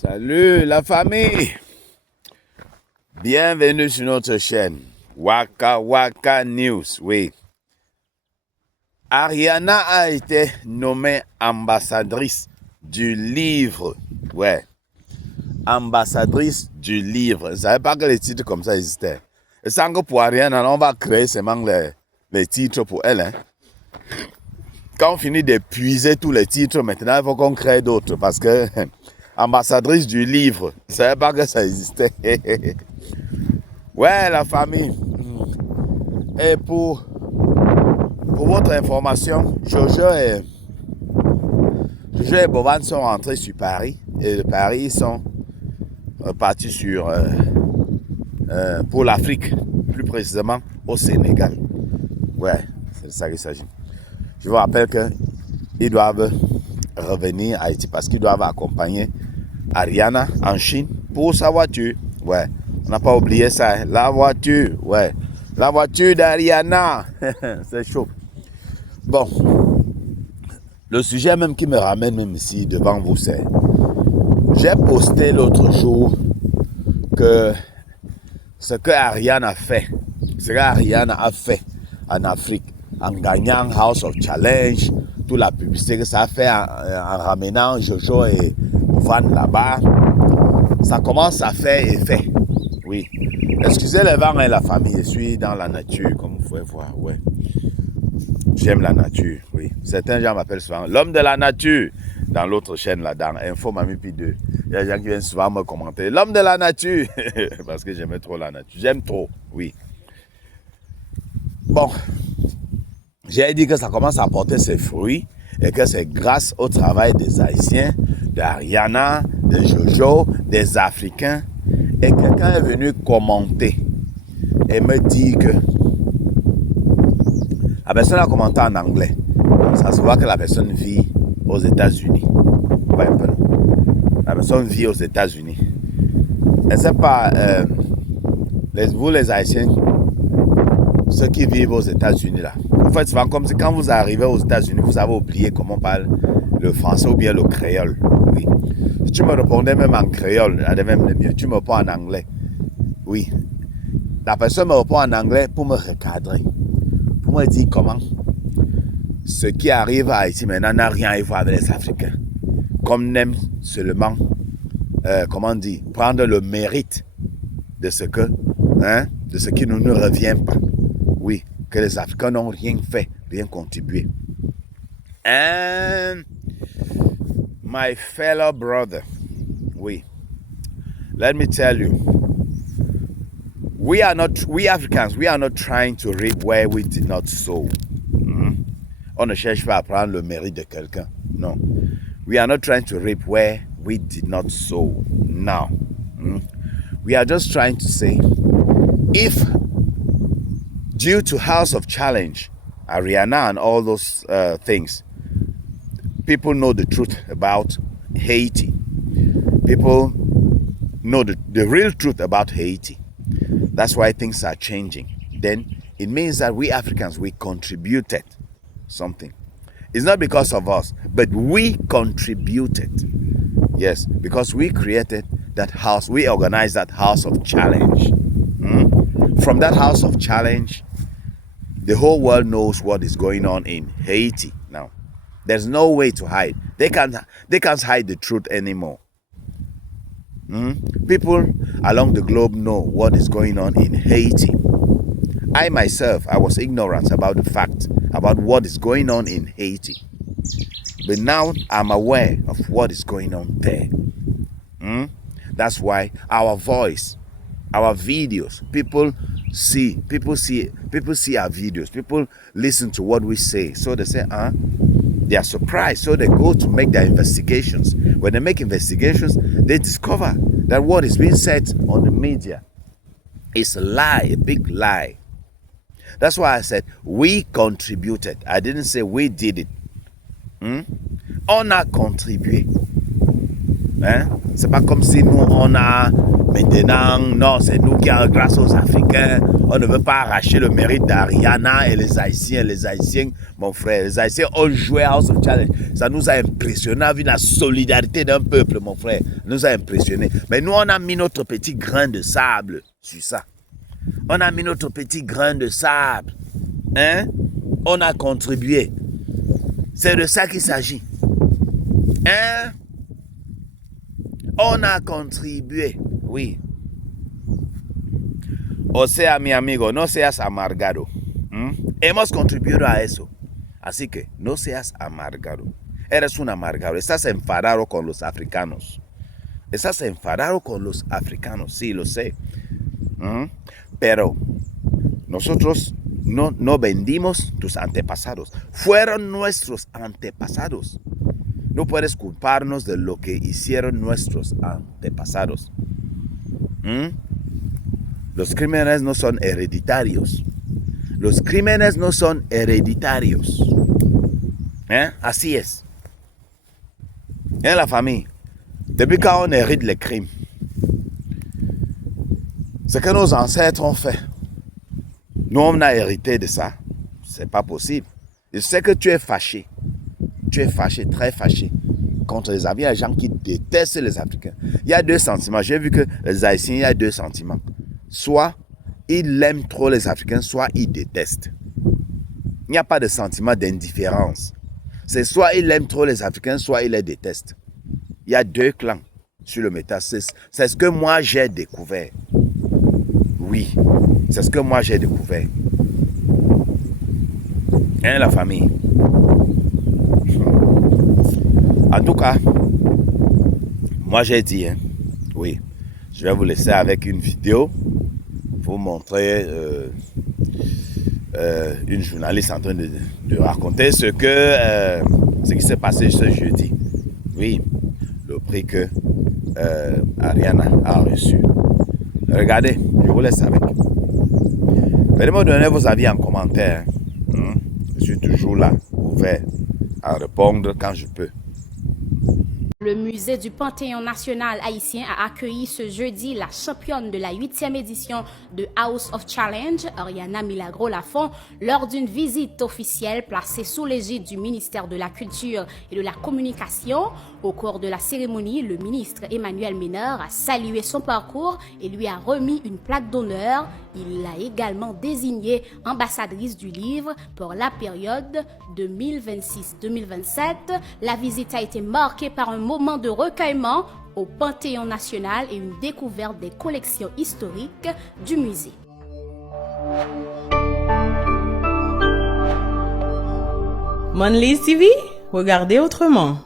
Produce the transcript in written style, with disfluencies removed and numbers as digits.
Salut la famille, bienvenue sur notre chaîne Waka Waka News. Oui, Ariana a été nommée ambassadrice du livre. Ouais, ambassadrice du livre. Je ne savais pas que les titres comme ça existaient. Et sans que pour Ariana, on va créer seulement les titres pour elle. Hein. Quand on finit d'épuiser tous les titres, maintenant il faut qu'on crée d'autres parce que ambassadrice du livre, je ne savais pas que ça existait. Ouais, la famille. Et pour votre information, Jojo et Boban sont rentrés sur Paris. Et de Paris, ils sont partis pour l'Afrique, plus précisément au Sénégal. Ouais, c'est de ça qu'il s'agit. Je vous rappelle qu'ils doivent revenir à Haïti parce qu'ils doivent accompagner Ariana en Chine pour sa voiture. Ouais, on n'a pas oublié ça. Hein? La voiture, ouais. La voiture d'Ariana. C'est chaud. Bon, le sujet même qui me ramène même ici devant vous, c'est... J'ai posté l'autre jour que ce que Ariana a fait, en Afrique, en gagnant House of Challenge, toute la publicité que ça a fait en ramenant Jojo et Van là-bas, ça commence à faire effet. Oui. Excusez les vents et la famille, je suis dans la nature, comme vous pouvez voir. Ouais. J'aime la nature, oui. Certains gens m'appellent souvent l'homme de la nature. Dans l'autre chaîne là, dans Info Mami P2, il y a des gens qui viennent souvent me commenter l'homme de la nature. Parce que j'aimais trop la nature. J'aime trop, oui. Bon, j'ai dit que ça commence à porter ses fruits et que c'est grâce au travail des Haïtiens, d'Ariana, de Jojo, des Africains. Et quelqu'un est venu commenter et me dit que la personne a commenté en anglais. Donc ça se voit que la personne vit aux États-Unis. Pas un peu, non. La personne vit aux États-Unis. Et c'est pas vous les Haïtiens, ceux qui vivent aux États-Unis là. En fait, c'est comme si quand vous arrivez aux États-Unis, vous avez oublié comment on parle le français ou bien le créole. Oui. Si tu me répondais même en créole, c'est même le mieux. Tu me réponds en anglais. Oui. La personne me répond en anglais pour me recadrer. Pour me dire comment ce qui arrive à Haïti maintenant n'a rien à voir avec les Africains. Comme n'aime seulement, comment dire, prendre le mérite de ce que, de ce qui ne nous revient pas. Oui, que les Africains n'ont rien fait, rien contribué. And my fellow brother, oui, let me tell you, we Africans, we are not trying to reap where we did not sow. On ne cherche pas à prendre le mérite de quelqu'un. Non. We are not trying to reap where we did not sow. No. We are just trying to say, if due to House of Challenge, Ariana and all those things, people know the truth about Haiti. People know the real truth about Haiti. That's why things are changing. Then it means that we Africans, we contributed something. It's not because of us, but we contributed. Yes, because we created that house, we organized that House of Challenge. From that House of Challenge, the whole world knows what is going on in Haiti now. There's no way to hide. They can't hide the truth anymore. People along the globe know what is going on in Haiti. I myself, I was ignorant about the fact about what is going on in Haiti. But now I'm aware of what is going on there. That's why our voice, our videos, people see our videos, people listen to what we say. So they say, they are surprised. So they go to make their investigations. When they make investigations, they discover that what is being said on the media is a lie, a big lie. That's why I said we contributed. I didn't say we did it. On a contribué. C'est pas comme si nous, on a maintenant, non, c'est nous qui, grâce aux Africains, on ne veut pas arracher le mérite d'Ariana et les Haïtiens. Les Haïtiens, mon frère, les Haïtiens ont joué House of Challenge. Ça nous a impressionnés, vu la solidarité d'un peuple, mon frère. Ça nous a impressionnés. Mais nous, on a mis notre petit grain de sable sur ça. On a mis notre petit grain de sable. Hein? On a contribué. C'est de ça qu'il s'agit. Hein? On a contribué. Oui. O sea, mi amigo, no seas amargado. Hemos contribuido a eso. Así que no seas amargado. Eres un amargado. Estás enfadado con los africanos. Estás enfadado con los africanos. Sí, lo sé. Pero nosotros no vendimos tus antepasados. Fueron nuestros antepasados. No puedes culparnos de lo que hicieron nuestros antepasados. Los crímenes no son hereditarios. Los crímenes no son hereditarios. Así es. En la famille, depuis quand on hérite les crimes, c'est que nos ancêtres ont fait. Nous, on a hérité de ça. C'est pas possible. Je sais que tu es fâché. Tu es fâché, très fâché contre les Africains. Il y a des gens qui détestent les Africains. Il y a deux sentiments. J'ai vu que les Haïtiens, il y a deux sentiments. Soit ils aiment trop les Africains, soit ils détestent. Il n'y a pas de sentiment d'indifférence. C'est soit ils aiment trop les Africains, soit ils les détestent. Il y a deux clans sur le métastase. C'est ce que moi j'ai découvert. Oui, c'est ce que moi j'ai découvert. La famille. En tout cas, moi j'ai dit, oui, je vais vous laisser avec une vidéo pour montrer une journaliste en train de raconter ce qui s'est passé ce jeudi. Oui, le prix que Ariana a reçu. Regardez, je vous laisse avec. Venez me donner vos avis en commentaire. Je suis toujours là, ouvert à répondre quand je peux. Le musée du Panthéon national haïtien a accueilli ce jeudi la championne de la 8e édition de House of Challenge, Ariana Milagro Lafont, lors d'une visite officielle placée sous l'égide du ministère de la Culture et de la Communication. Au cours de la cérémonie, le ministre Emmanuel Ménard a salué son parcours et lui a remis une plaque d'honneur. Il l'a également désignée ambassadrice du livre pour la période 2026-2027. La visite a été marquée par un moment de recueillement au Panthéon national et une découverte des collections historiques du musée. Mondelez TV, regardez autrement.